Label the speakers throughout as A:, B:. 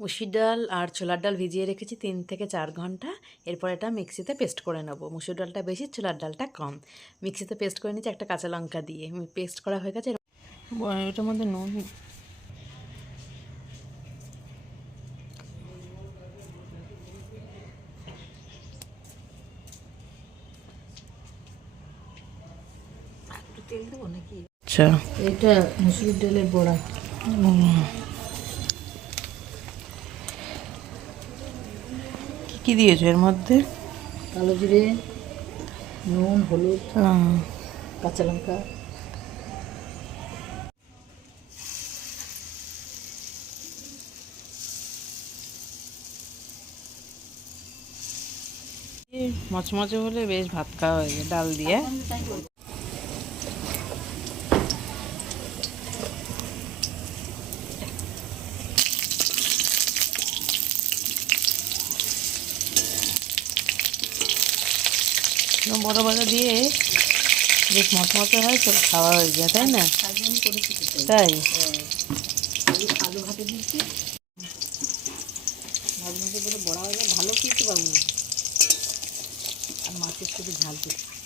A: মুসুর ডাল আর ছোলার ডাল ভিজিয়ে রেখেছি তিন থেকে চার ঘণ্টা। এরপর এটা মিক্সিতে পেস্ট করে নেব। মুসুর ডালটা বেশি ছোলার ডালটা কম। মিক্সিতে পেস্ট করে নিচ্ছি একটা কাঁচা লঙ্কা দিয়ে। পেস্ট করা হয়ে গেছে। এটার মধ্যে নুন।
B: তেল দেবো নাকি?
A: আচ্ছা।
B: এটা মুসুর ডালের বড়া।
A: কী দিয়েছ এর মধ্যে?
B: কালো জিরে নুন হলুদ কাঁচা লঙ্কা।
A: মচমচে হলে বেশ ভাত খাওয়া হয়ে যায় ডাল দিয়ে। এরকম বড় বড় দিয়ে বেশ মচমচে হয়, তো খাওয়া হয়ে যায়, তাই না?
B: তাই। ভালো খেতে পাবো আর মাছের সাথে ঝাল দিচ্ছি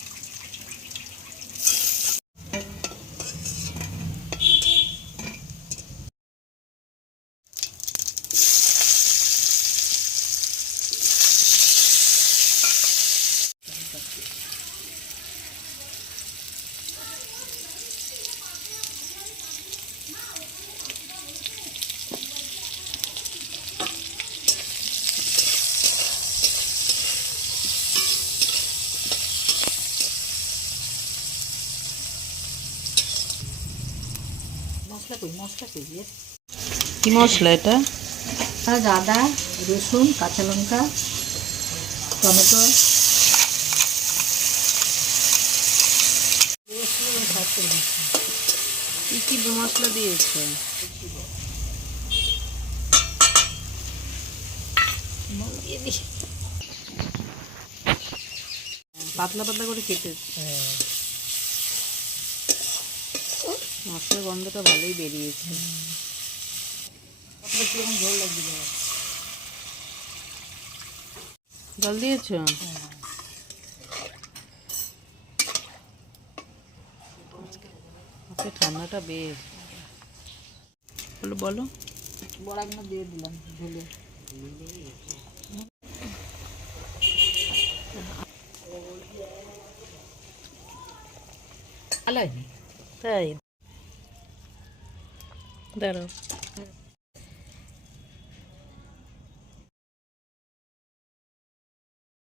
B: মশলা কই মশলা কই এর
A: কি মশলা এটা?
B: আদা রসুন কাঁচা লঙ্কা টমেটো।
A: কি কি মশলা দিয়েছে? পাতলা পাতলা করে কেটে মশলার গন্ধটা ভালোই বেরিয়েছে।
B: কীরকম ঝোল লাগবে
A: জল দিয়েছ? আজকে ঠান্ডাটা বেশ। বলো বলো।
B: বড়াগুলো দিয়ে দিলাম ঝোলে। ভালো
A: তাই? দাঁড়াও।